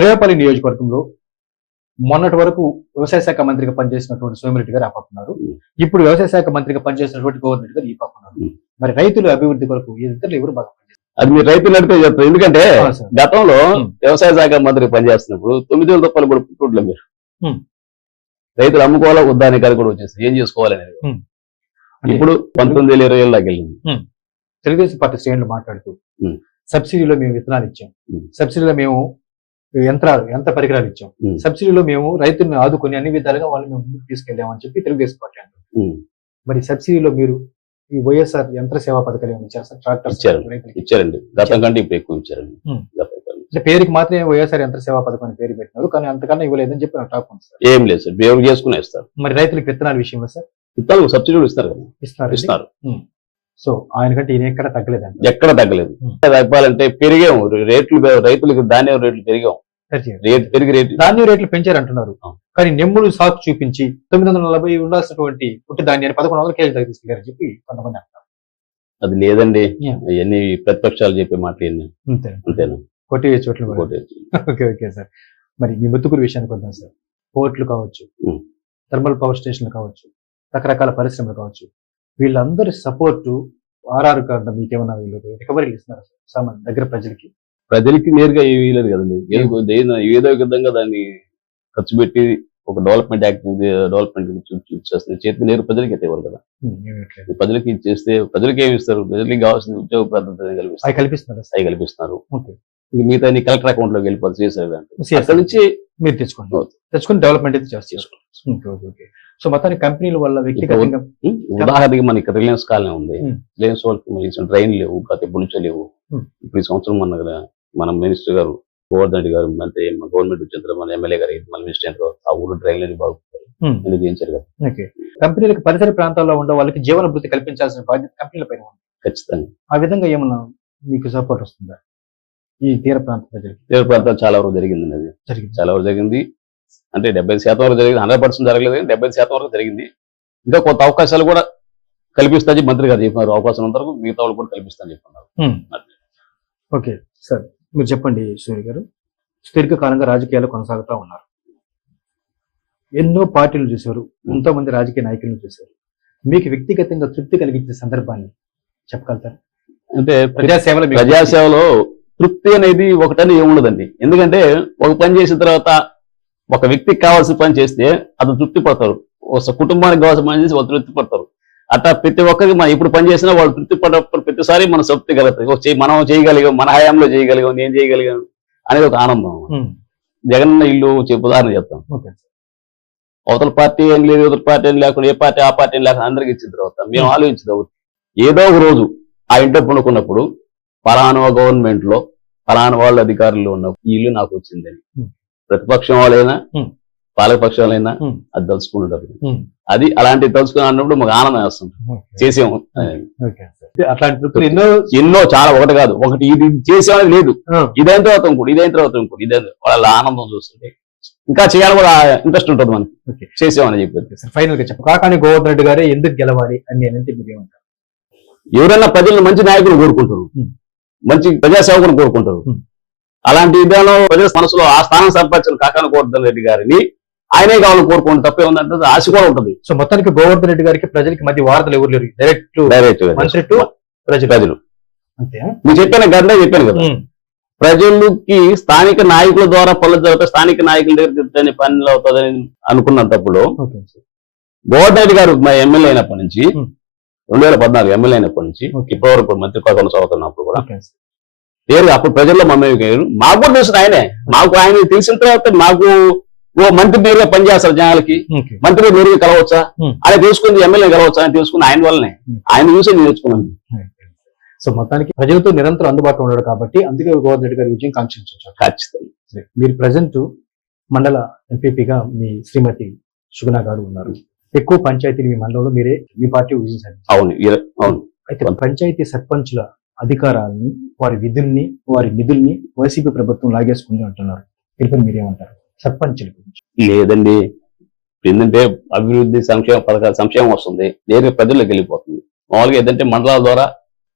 సర్వేపల్లి నియోజకవర్గంలో మొన్నటి వరకు వ్యవసాయ శాఖ మంత్రిగా పనిచేసినటువంటి సోమిరెడ్డి గారు ఆ పక్క ఉన్నారు ఉం. ఇప్పుడు వ్యవసాయ శాఖ మంత్రిగా పనిచేసినటువంటి గోవర్ధన్ రెడ్డి గారు ఈ పక్క ఉన్నారు ఉం. మరి రైతుల అభివృద్ధి కొరకు ఇద్దరు ఎవరు బాగా అది మీరు రైతులు అడిగితే చెప్తారు ఎందుకంటే. గతంలో. వ్యవసాయ శాఖ మంత్రి పనిచేస్తున్నప్పుడు తొమ్మిది వేల రూపాయలు కూడా పుట్టుడ్లు మీరు. రైతులు అమ్ముకోవాలా వద్దా అనే కాదు కూడా వచ్చేసి ఏం చేసుకోవాలనేది ఇప్పుడు పంతొమ్మిది వేల ఇరవై ఏళ్ళ దాకా వెళ్ళింది తెలుగుదేశం పార్టీ శ్రేణులు మాట్లాడుతూ. సబ్సిడీలో మేము విత్తనాలు ఇచ్చాం. సబ్సిడీలో మేము యంత్రాలు యంత్ర పరికరాలు ఇచ్చాం. సబ్సిడీలో మేము రైతులను ఆదుకొని అన్ని విధాలుగా వాళ్ళు మేము ముందుకు తీసుకెళ్ళామని చెప్పి తెలుగుదేశం పార్టీ అంటారు. మరి సబ్సిడీలో మీరు ఈ వైఎస్ఆర్ యంత్ర సేవా పథకాలు ఏమైనా ఇచ్చారు సార్? ట్రాక్టర్ ఇచ్చారు. ఇచ్చారండి. గతం కంటే ఇప్పుడు ఎక్కువ ఇచ్చారండి. అంటే పేరుకి మాత్రమే వైఎస్ఆర్ యంత్ర సేవా పథకం అని పేరు పెట్టినారు కానీ అంతకన్నా ఇవ్వలేదని చెప్పి నాకు టాక్ ఉంది సార్. ఏం లేదు సార్. చేసుకునే ఇస్తారు మరి రైతులకు విత్తనాల విషయంలో సార్? ఇస్తారు సబ్సిడీలు ఇస్తారు కదా. ఇస్తున్నారు ఇస్తారు. సో ఆయన కంటే ఈయన ఎక్కడ తగ్గలేదంట. ఎక్కడ తగ్గలేదు. తగ్గాలంటే పెరిగాము. రేట్లు రైతులకు ధాన్యం రేట్లు పెరిగాం. పెరిగి రేట్లు ధాన్యం రేట్లు పెంచారంటున్నారు. కానీ నెమ్ములు సాకు చూపించి తొమ్మిది వందల నలభై ఉండాల్సినటువంటి పుట్టి ధాన్యాన్ని పదకొండు వందల కేజీ దగ్గర తీసుకెళ్ళారని చెప్పి కొంతమంది అంటారు అది లేదండి. ఇవన్నీ ప్రతిపక్షాలు చెప్పే మాటలు ఇవన్నీ. అంతే అంతేనా? కొట్టి చోట్ల ఓకే ఓకే సార్. మరి మీ ముత్తుకూరు విషయానికి వద్దాం సార్. పోర్ట్లు కావచ్చు. థర్మల్ పవర్ స్టేషన్లు కావచ్చు రకరకాల పరిశ్రమలు కావచ్చు. వీళ్ళందరి సపోర్టు ఆర్ఆర్ కన్నా మీకేమన్నా వీళ్ళు రికవరీలు ఇస్తున్నారు సామాన్ దగ్గర ప్రజలకి? ప్రజలకి నేరుగా ఏమీ లేదు కదండి. ఏదో ఒక విధంగా దాన్ని ఖర్చు పెట్టి ఒక డెవలప్మెంట్ యాక్ట్ డెవలప్మెంట్ చేస్తుంది. చేతి నేరు ప్రజలకి అయితే ఇవ్వరు కదా. ప్రజలకి ఇచ్చేస్తే ప్రజలకి ఏమి ఇస్తారు? ప్రజలకి కావాల్సిన ఉద్యోగ భద్రత కల్పిస్తున్నారు అవి కల్పిస్తున్నారు. ఓకే. ఇంక మిగతా కలెక్టర్ అకౌంట్లోకి వెళ్ళిపోతుంది CSR. అక్కడ నుంచి మీరు తెచ్చుకోండి. తెచ్చుకుని డెవలప్మెంట్ అయితే చేస్తారు. Okay okay. సో మొత్తానికి కంపెనీల వల్ల వ్యక్తిగతంగా? ఉదాహరణకి మనకి రిలయన్స్ కాలనీ ఉంది. రిలయన్స్ వాళ్ళకి ట్రైన్ లేవు గత నుంచో లేవు. ఇప్పుడు ఈ సంవత్సరం మన మన మినిస్టర్ గారు గోవర్ధన్ రెడ్డి గారు అంటే మన గవర్నమెంట్ వచ్చిన తర్వాత మన ఎమ్మెల్యే గారు మన మినిస్టర్ అయిన తర్వాత ఆ ఊరు ట్రైన్ లేని బాగుంటారు చేయించారు కదా. కంపెనీలకు పరిసర ప్రాంతాల్లో ఉండే వాళ్ళకి జీవన భృతి కల్పించాల్సిన బాధ్యత కంపెనీల పైన ఉంది. ఖచ్చితంగా. ఆ విధంగా ఏమన్నా మీకు సపోర్ట్ వస్తుందా? ఈ తీర ప్రాంత ప్రజలకి? తీర ప్రాంతాలు చాలా వరకు జరిగింది అది. జరిగింది. చాలా వరకు జరిగింది. అంటే డెబ్బై శాతం వరకు జరిగింది హండ్రెడ్ పర్సెంట్ జరగలేదు కానీ డెబ్బై శాతం వరకు జరిగింది. ఇంకా కొంత అవకాశాలు కూడా కల్పిస్తారని మంత్రి గారు చెప్పినారు. అవకాశం ఉన్నంత వరకు మిగతా వాళ్ళు కూడా కల్పిస్తారని చెప్తున్నారు ఓకే సార్ మీరు చెప్పండి సూర్య గారు. సుదీర్ఘకాలంగా రాజకీయాలు కొనసాగుతూ ఉన్నారు. ఎన్నో పార్టీలు చూశారు ఎంతో మంది రాజకీయ నాయకులను చూశారు. మీకు వ్యక్తిగతంగా తృప్తి కలిగించిన సందర్భాన్ని చెప్పగలుగుతారు? అంటే ప్రజాసేవలో ప్రజాసేవలో తృప్తి అనేది ఒకటని ఏముండదండి ఎందుకంటే ఒక పని చేసిన తర్వాత ఒక వ్యక్తికి కావాల్సిన పని చేస్తే అతను తృప్తి పడతారు. ఒక కుటుంబానికి కావాల్సిన పని చేసి వాళ్ళు తృప్తి పడతారు. అట్లా ప్రతి ఒక్కరికి మనం ఇప్పుడు పని చేసినా వాళ్ళు తృప్తి పడ్డప్పుడు ప్రతిసారి మనం తృప్తి కలుగుతాయి మనం చేయగలిగాం మన హయాంలో చేయగలిగాం నేను చేయగలిగాను అనేది ఒక ఆనందం. జగన్ ఇల్లు చెప్పు ఉదాహరణ చెప్తాం అవతల పార్టీ ఏం లేదు ఇవతల పార్టీ ఏం లేకుండా ఏ పార్టీ ఆ పార్టీ లేకుండా అందరికి ఇచ్చిన తర్వాత మేము. ఆలోచించదు ఏదో ఒక రోజు ఆ ఇంట్లో పనుకున్నప్పుడు ఫలానా గవర్నమెంట్లో ఫలానా వాళ్ళ అధికారులు ఉన్న ఈ ఇల్లు నాకు వచ్చిందని. ప్రతిపక్షం వాళ్ళైనా. పాలకపక్షాలైనా. అది తలుచుకుంటారు ఉమ్, అది అలాంటివి తలుచుకుని అన్నప్పుడు మాకు ఆనందం వేస్తుంది. చేసాము. అట్లాంటి ఎన్నో ఎన్నో చాలా ఒకటి కాదు ఒకటి ఇది చేసేవాళ్ళకి లేదు ఇదైన తర్వాత ఇంకోటి ఇదైన తర్వాత ఇంకోటి ఇదైన వాళ్ళ ఆనందం చూస్తుంటే ఇంకా చేయాలి కూడా ఇంట్రెస్ట్ ఉంటుంది మనకి. చేసామని సార్ ఫైనల్గా చెప్పు కాకాని గోవర్ధన్ రెడ్డి గారే ఎందుకు గెలవాలి అని నేనంటే మీరు ఏమంటారు ఎవరైనా ప్రజలను మంచి నాయకులు కోరుకుంటారు. మంచి ప్రజాసేవకులు కోరుకుంటారు. అలాంటి విధానం ప్రజల మనసులో ఆ స్థానం సంపాదించిన కాకాన గోవర్ధన్ రెడ్డి గారిని ఆయనే కావాలని కోరుకుంటే తప్పే ఉందంటే ఆశ కూడా ఉంటుంది. సో మొత్తానికి గోవర్ధన్ రెడ్డి గారికి ప్రజలకి మధ్య వార్తలు ఎవరు లేరు? డైరెక్ట్ డైరెక్ట్ మంత్రి టు ప్రజలు. మీరు చెప్పిన గంటే చెప్పాను కదా. ప్రజలకి స్థానిక నాయకుల ద్వారా పనులు జరుగుతాయి స్థానిక నాయకుల దగ్గర తిరుగుతాయని పనులు అవుతుందని అనుకున్నప్పుడు గోవర్ధన్ రెడ్డి గారు మా ఎమ్మెల్యే అయినప్పటి నుంచి. రెండు వేల పద్నాలుగు ఎమ్మెల్యే అయినప్పటి నుంచి. ఇప్పటివరకు మంత్రి కొనసాగుతున్నప్పుడు కూడా పేరు అప్పుడు ప్రజల్లో మమ్మల్ని గారు మాకు కూడా తెలుసు ఆయనే. మాకు ఆయన తెలిసిన తర్వాత మాకు ఓ మంత్రి నేరుగా పనిచేస్తారు జనాలకి. మంత్రి నేరుగా కలవచ్చా. ఆయన తెలుసుకుంది ఎమ్మెల్యే కలవచ్చా? అని తెలుసుకుంది ఆయన వల్లనే. ఆయన చూసి నేను నేర్చుకున్నాను. సో మొత్తానికి ప్రజలతో నిరంతరం అందుబాటులో ఉన్నాడు కాబట్టి అందుకే గోవర్ధన్ రెడ్డి గారి విజయం కాంక్షించవచ్చు. ఖచ్చితంగా. మీరు ప్రజెంట్ మండల ఎంపీపీగా మీ శ్రీమతి సుగుణ గారు ఉన్నారు. ఎక్కువ పంచాయతీలు మీ మండలంలో మీరే మీ పార్టీ విజయం అవును అవును. అయితే పంచాయతీ సర్పంచుల అధికారాలని వారి విధుల్ని వారి నిధుల్ని వైసీపీ ప్రభుత్వం లాగేసుకుంది అంటున్నారు. దీనిపై మీరేమంటారు సర్పంచుల గురించి. లేదండి. ఏంటంటే అభివృద్ధి సంక్షేమ పథకాలు సంక్షేమం వస్తుంది. నేరుగా ప్రజల్లోకి వెళ్ళిపోతుంది మామూలుగా ఏదంటే మండలాల ద్వారా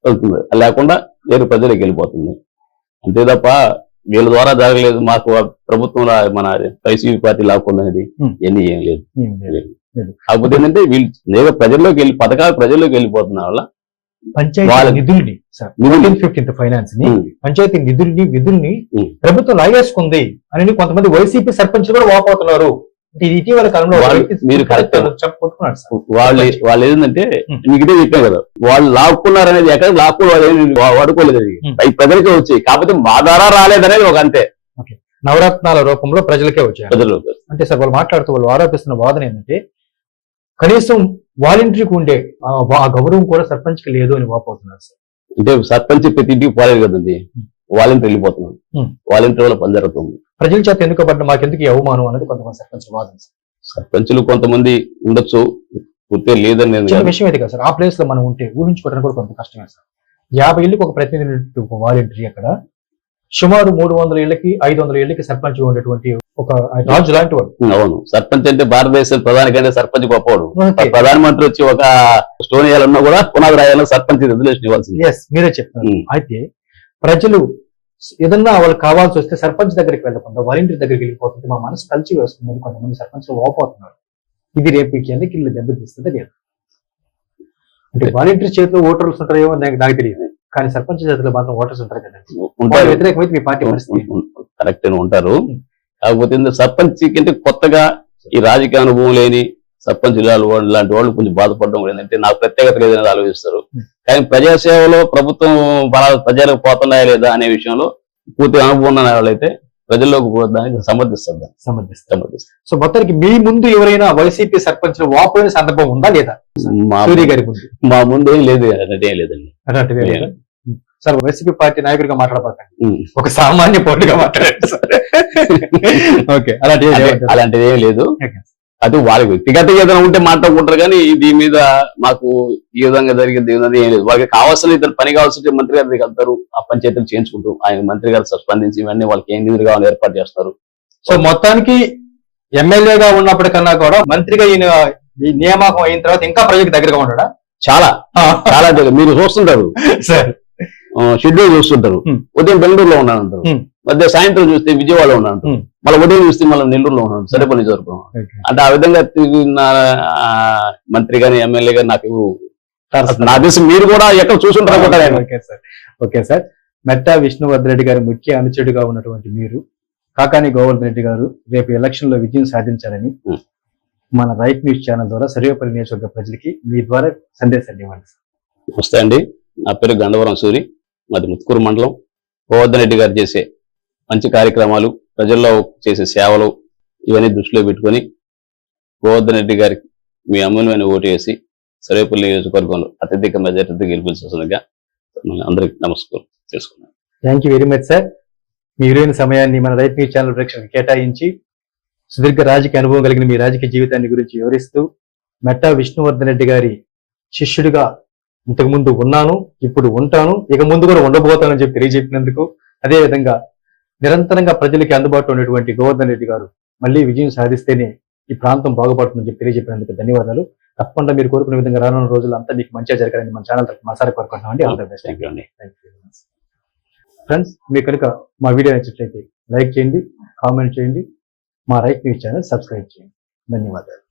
వెళ్తుంది. అది లేకుండా నేరు ప్రజలకు వెళ్ళిపోతుంది అంతే తప్ప వీళ్ళ ద్వారా జరగలేదు మాకు ప్రభుత్వం మన వైసీపీ పార్టీ లాక్కుందనేది Hmm. ఇవన్నీ ఏం లేదు. కాకపోతే ఏంటంటే వీళ్ళు ప్రజల్లోకి వెళ్ళి పథకాలు ప్రజల్లోకి వెళ్ళిపోతున్న వల్ల పంచాయతీ నిధుల్ని ఫిఫ్టీన్త్ ఫైనాన్స్ని పంచాయతీ నిధుల్ని విధుల్ని. ప్రభుత్వం లాగేసుకుంది అని కొంతమంది వైసీపీ సర్పంచ్ కూడా వాపోతున్నారు. ఇటీవల కాలంలో మీరు. చెప్పుకుంటున్నాడు సార్. వాళ్ళు వాళ్ళు ఏంటంటే. మీకు ఇదే చెప్పాను కదా వాళ్ళు లాక్కున్నారు అనేది ఎక్కడ వా- వాడుకోలేదు అది. ప్రజలకే వచ్చాయి. కాకపోతే మా ద్వారా రాలేదనేది ఒక అంతే. నవరత్నాల రూపంలో ప్రజలకే ప్రజలు అంటే సార్ వాళ్ళు మాట్లాడుతూ వాళ్ళు ఆరోపిస్తున్న వాదన ఏంటంటే కనీసం వాలంటీర్కి ఉండే ఆ గౌరవం కూడా సర్పంచ్కి లేదు అని వాపోతున్నారు సార్ అంటే సర్పంచ్ ప్రతి ఇంటికి పోలేదు కదండి వాలంటీర్ వెళ్ళిపోతున్నాం Hmm. వాలంటీర్ వల్ల పని జరుగుతుంది ప్రజల చేత ఎన్నుకోబడ్డ మాకెందుకు ఈ అవమానం అనేది కొంతమంది సర్పంచ్ వాదన సార్. సర్పంచులు కొంతమంది ఉండొచ్చు పూర్తిగా లేదని నేను. విషయం అయితే కదా సార్ ఆ ప్లేస్లో మనం ఉంటే ఊహించుకోవడానికి కూడా కొంత కష్టమే సార్ యాభై ఇళ్ళకి ఒక ప్రతినిధి వాలంటీర్ అక్కడ సుమారు మూడు వందల ఇళ్ళకి ఐదు వందల ఇళ్ళకి సర్పంచ్ ఉండేటువంటి ఒక రాజు లాంటి వాడు అవును. సర్పంచ్ అంటే భారతదేశం ప్రధాని కంటే సర్పంచ్ గొప్పవాడు. ప్రధానమంత్రి వచ్చి ఒక స్టోన్ వేయాలన్నా కూడా పునాది రాయాలన్నా సర్పంచ్ రిజల్యూషన్ ఇవ్వాల్సింది. ఎస్ మీరే చెప్తారు. అయితే ప్రజలు ఏదన్నా వాళ్ళకి కావాల్సి వస్తే సర్పంచ్ దగ్గరికి వెళ్ళకుండా వాలంటీర్ దగ్గరికి వెళ్ళిపోతుంటే మా మనసు కలిసి వేస్తుందని కొంతమంది సర్పంచ్ ఓపోతున్నారు ఇది రేపు ఈ ఎన్నికల్లో దెబ్బతీస్తుంది లేదు. అంటే వాలంటీర్ చేతిలో ఓటర్స్ ఉంటారేమో నాకు నాకు తెలియదు. కానీ సర్పంచ్ చేతిలో మాత్రం ఓటర్స్ ఉంటారు కదా వ్యతిరేకమైతే మీ పార్టీ పరిస్థితి కరెక్ట్ ఉంటారు. కాకపోతే సర్పంచ్ కంటే కొత్తగా ఈ రాజకీయ అనుభవం లేని సర్పంచ్ లాంటి వాళ్ళు కొంచెం బాధపడడం కూడా ఏంటంటే నాకు ప్రత్యేకత లేదని ఆలోచిస్తారు. కానీ ప్రజాసేవలో ప్రభుత్వం ప్రజలకు పోతున్నాయా లేదా అనే విషయంలో పూర్తి అనుభవం ఉన్న వాళ్ళైతే ప్రజల్లోకి పోవడానికి సమర్థిస్తారు. సమర్థిస్తారు సో మొత్తానికి మీ ముందు ఎవరైనా వైసీపీ సర్పంచ్ వాపోయిన సందర్భం ఉందా లేదా మా గారి ముందు మా ముందు ఏం లేదు అనేది ఏం లేదండి? సార్ వైసీపీ పార్టీ నాయకుడిగా మాట్లాడబాకండి. ఉం. ఒక సామాన్య పౌరుడిగా మాట్లాడండి సార్. ఓకే అలాంటి అలాంటిది ఏం లేదు. అది వాళ్ళకి వ్యక్తిగతంగా ఏదైనా ఉంటే మాట్లాడుకుంటారు కానీ దీని మీద మాకు ఈ విధంగా జరిగింది ఈ విధంగా ఏం లేదు. వాళ్ళకి కావాల్సిన ఇద్దరు పని కావాల్సి మంత్రి గారి వెళ్తారు ఆ పంచాయతీలు చేయించుకుంటూ ఆయన మంత్రి గారు స్పందించి ఇవన్నీ వాళ్ళకి ఏం నిధులు కావాలని ఏర్పాటు చేస్తారు. సో మొత్తానికి ఎమ్మెల్యేగా ఉన్నప్పటికన్నా కూడా మంత్రిగా ఈయన ఈ నియామకం అయిన తర్వాత ఇంకా ప్రజలకు దగ్గరగా ఉండడా చాలా. చాలా మీరు చూస్తుంటారు. సార్. షెడ్యూల్ చూస్తుంటారు. ఉదయం బెంగళూరులో ఉన్నానంటారు. మధ్య సాయంత్రం చూస్తే విజయవాడలో Hmm. మళ్ళీ ఉదయం చూస్తే మళ్ళీ నెల్లూరులో ఉన్నాను సరేపల్లి జరుపు అంటే ఆ విధంగా ఆ, మంత్రి గాని ఎమ్మెల్యే గాని నాకు నా దేశం మీరు కూడా ఎక్కడ చూసుంటారు. Okay sir okay sir Metta Vishnuvardhan Reddy గారి ముఖ్య అనుచరుడుగా ఉన్నటువంటి మీరు కాకాని గోవర్ధన్ రెడ్డి గారు రేపు ఎలక్షన్లో విజయం సాధించాలని. మన రైట్ న్యూస్ ఛానల్ ద్వారా సర్వేపల్లి నియోజకవర్గ ప్రజలకి మీ ద్వారా సందేశాన్ని ఇవ్వండి సార్. నమస్తే అండి నా పేరు గండవరం సూరి మాది ముత్కూరు మండలం. గోవర్ధన్ రెడ్డి గారు చేసే మంచి కార్యక్రమాలు ప్రజల్లో చేసే సేవలు ఇవన్నీ దృష్టిలో పెట్టుకొని గోవర్ధన్ రెడ్డి గారికి మీ అమూల్యమైన ఓటు వేసి సర్వేపల్లి నియోజకవర్గంలో అత్యధిక మెజార్టీతో గెలిపించాల్సిందిగా అందరికి నమస్కారం చేసుకున్నాను. Thank you very much sir మీ విలువైన సమయాన్ని మన రైట్ న్యూస్ ఛానల్ ప్రేక్షకులకు కేటాయించి సుదీర్ఘ రాజకీయ అనుభవం కలిగిన మీ రాజకీయ జీవితాన్ని గురించి వివరిస్తూ మెట్టా విష్ణువర్ధన్ రెడ్డి గారి శిష్యుడిగా ఇంతకు ముందు ఉన్నాను ఇప్పుడు ఉంటాను ఇక ముందు కూడా ఉండబోతానని చెప్పి తెలియజెప్పినందుకు అదే విధంగా నిరంతరంగా ప్రజలకి అందుబాటులో ఉన్నటువంటి గోవర్ధన్ రెడ్డి గారు మళ్ళీ విజయం సాధిస్తేనే ఈ ప్రాంతం బాగుపడుతుందని చెప్పి తెలియజెప్పినందుకు ధన్యవాదాలు. తప్పకుండా మీరు కోరుకునే విధంగా రానున్న రోజులు అంతా మీకు మంచిగా జరగాలని మన ఛానల్ మనసారి కోరుకుంటున్నామండి. All the best. ఫ్రెండ్స్ మీకు కనుక మా వీడియో నచ్చినట్లయితే లైక్ చేయండి కామెంట్ చేయండి మా రైట్ న్యూస్ ఛానల్ సబ్స్క్రైబ్ చేయండి. ధన్యవాదాలు.